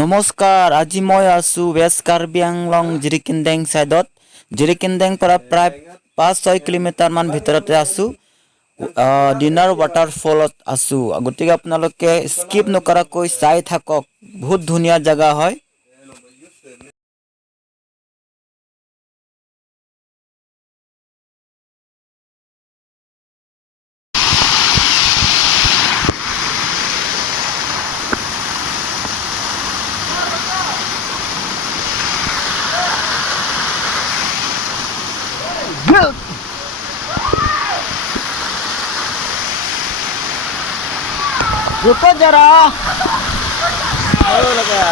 নমস্কাৰ, আজি মই আছো ৱেষ্ট কাৰ্বি আংলং জিৰিকিন্দেং চাইডত। জিৰিকিন্দেং পৰা প্ৰায় 5-6 কিলোমিটাৰ মান ভিতৰতে আছো। ডিনাৰ ৱাটাৰফলত আছো। গতিকে আপোনালোকে স্কিপ নকৰাকৈ চাই থাকক। বহুত ধুনীয়া জাগা হয়। रुको जरा लगा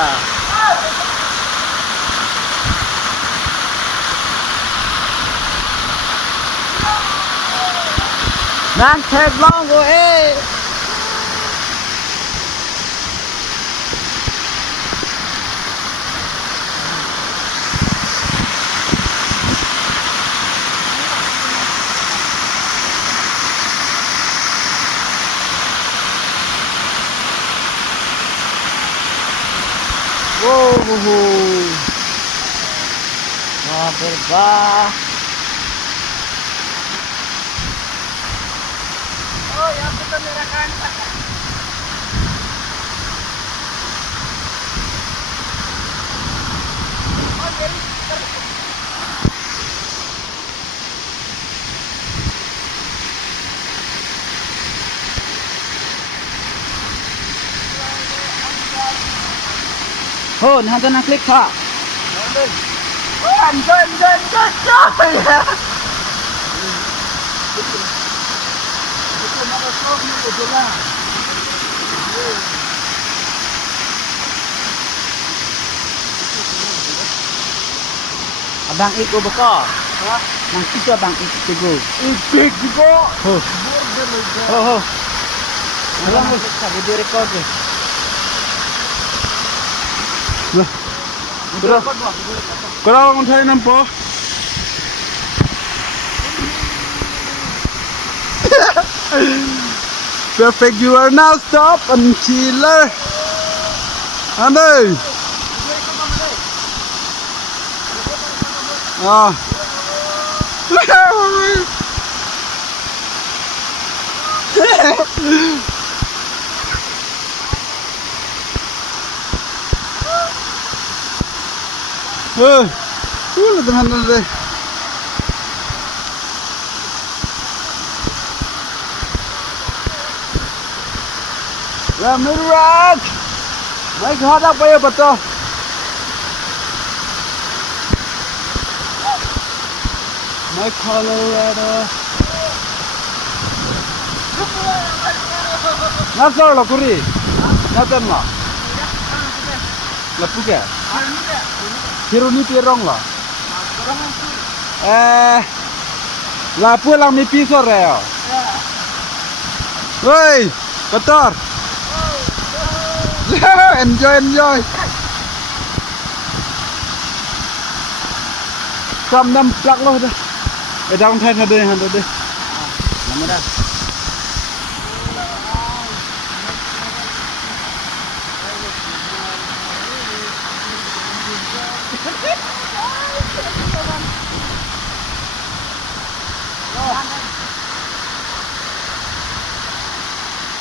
Man, take long go, hey. Wah, berbah. Oh, ya kita merahkan. Oh, jadi oh, nanti nak klik pak. Oh, enjoy. Abang Iko bekal. Nang kita Abang Iko. Ipik juga. Oh. Alam mo sa video record. Kurang thay nampo. Perfect, you are now stop and chiller. Anday. Ah. Teman deh. Làm nước rác. Mấy cái hot up bây giờ bật cho. Mấy Colorado. Nasar lah kuri. Nasar lah. Lepu ke? Kiruni pirong lah. Lapu lang may piso reo. Woi, kotor. Enjoy. Cầm năm plak lo dah. Dang thay thay deh, handa deh. Nama dah.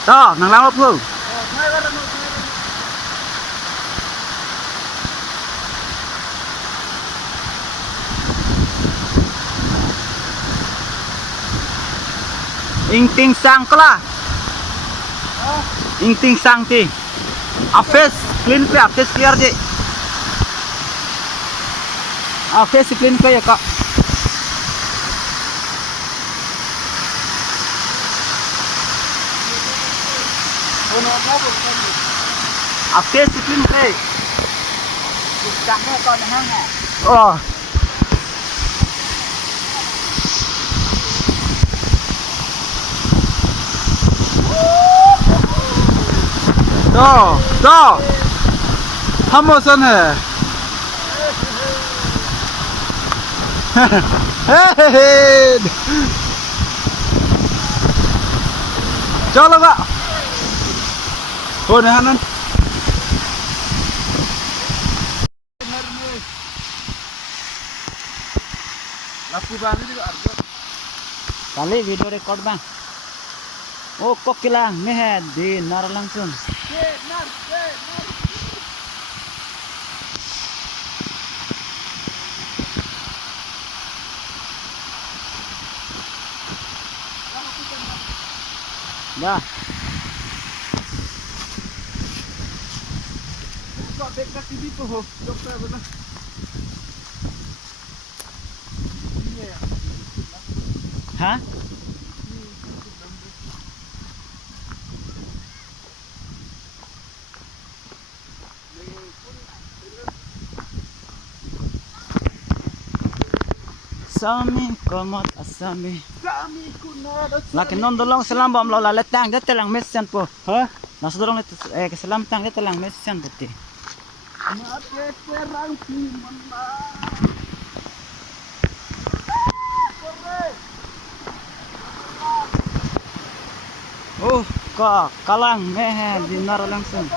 Đó, nang lang apa? Ingting sang kala. Ingting sang ti. Face clean pe, face clear je. Face clean pe ya kak. Face clean pe. Jangan kau nang hang. Oh. Đó, thăm một sân hả? Cho nó ạ. Thôi này ăn. Lapu bani juga arjo. Kali video record bang. Oh kok kilang mehe di nar langsung. Nar. Dah. Kok dekat sini tuh, ho. Dokter benar. Iya. Hah? Sami komat asami. Kami kunada. Laki non dolong selam bom lola letang dia telang mesen po. Hah? Nas dolong ke selam tang dia telang mesen putih. Mate perang mana? Oh kok kalang mehe di nar langsung.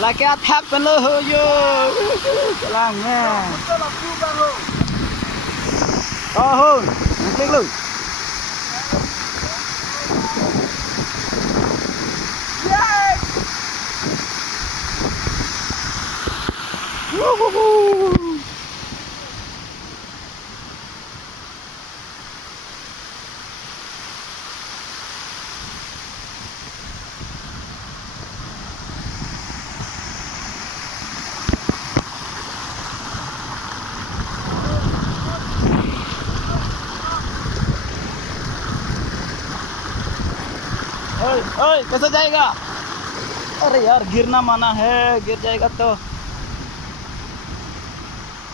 Laki atak pelo yo. Kalang mehe. Betul lapu bang ho. Oh, nanti lu. Yes. Woohoo. ओए कैसा जाएगा? अरे यार गिरना माना है, गिर जाएगा तो।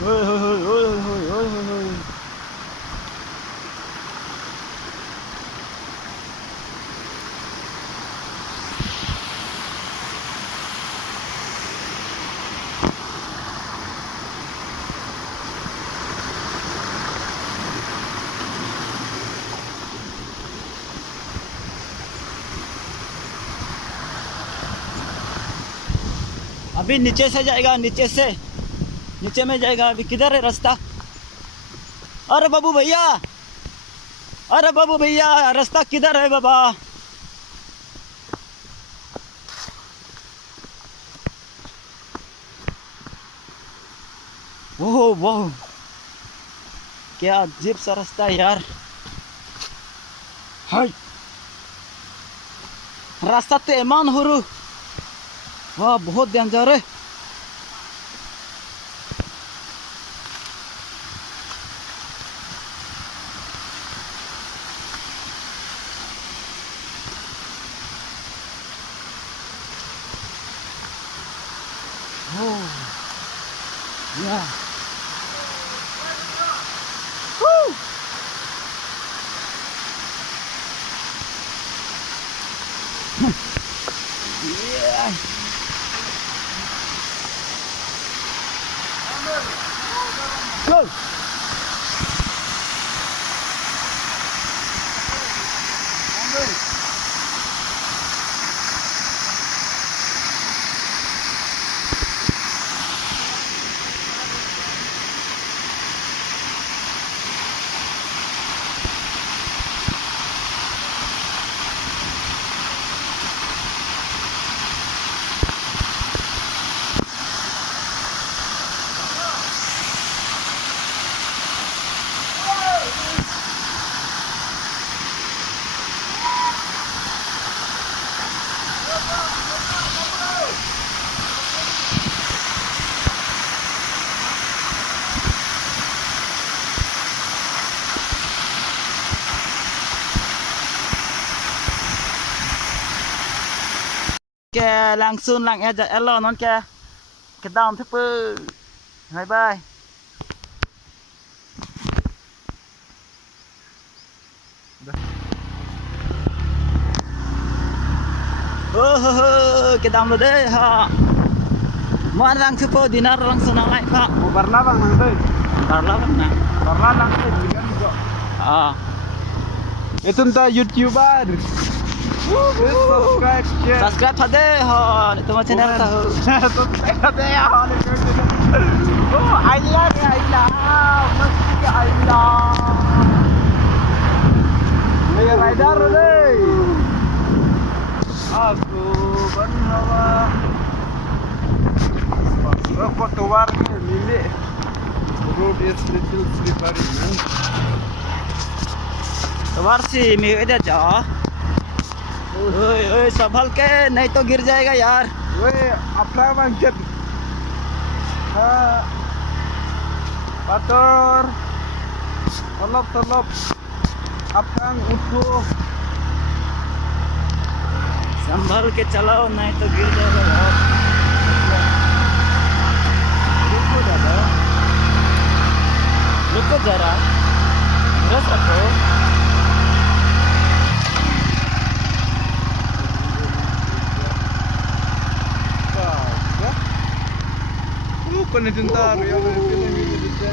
ओए होए होए ओए होए ओए होए होए। अभी नीचे से जाएगा, नीचे से नीचे में जाएगा। अभी किधर है रास्ता? अरे बाबू भैया, अरे बाबू भैया रास्ता किधर है बाबा? ओह वाह, क्या अजीब सा रास्ता है यार। हाय रास्ता तो एमान हो रू। वाह बहुत डेंजर है। Oh, yeah. Woo! Yeah. Go. Kè lang sun lang e elo non kè cái đòn thứ tư bye bye. Cái đòn rồi đấy ha. Mau lang thứ tư dinar langsung naik pak. Mau barla bang nang tuh. Barla bang. Barla langsung juga. Ah. Itu entah YouTuber. Please subscribe. Yeah. Subscribe thade hon itu mah channel tahu. Subscribe ada ya. Oh, I love. Mesti I love. Hey, rider deh. Aku bernawa. Rokok tuar ini. Road is little slippery, man. सवार से मैं इधर जा ओए ओए संभल के नहीं तो गिर जाएगा यार Weh, apa macet? Pator. Tolop. Apang utuh. संभल के चलाओ नहीं तो गिर जाएगा यार रुको दादा रुको जरा बस रखो Ya. Kau ni tentar ya, ni dia.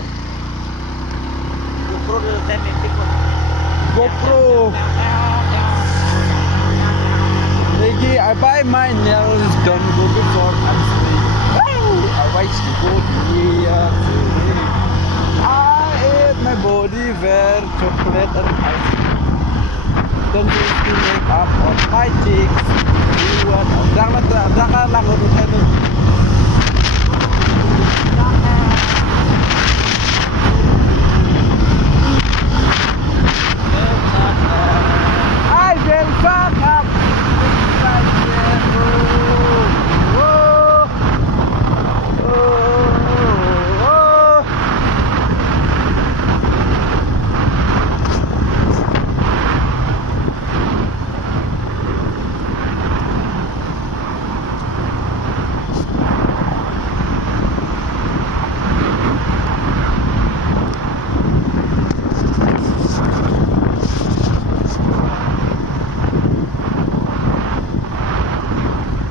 GoPro dulu teh mimpi kok GoPro. Lagi, I buy my nails, don't go before I'm sleep. I wish to go here. I ate my body wear chocolate and ice cream. Don't use to make up on my cheeks. Jangan lang urusan itu. I will fuck up.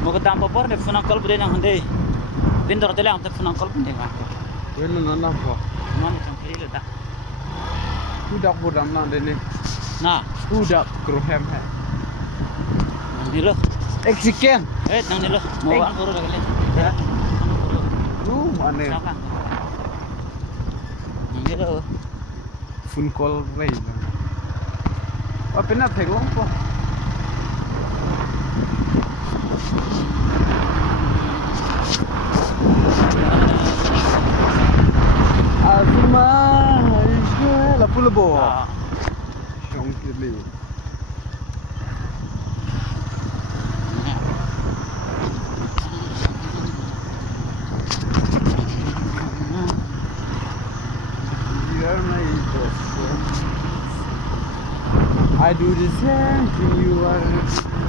mau ke tampo por de funa kol bude nang hande pindor tele ang te funa kol bude ga Well, nana apa? mon chang kiri le da Budak budam nang dene. na Budak kruhem hai. nang ni lo Exiken. nang ni lo mau ang puro lagi le ya Mana? nang ni lo Phone call ray. Apa nak tengok apa? Azuma, la pula bo. Syong kili. You're my boss. I do the same thing you are.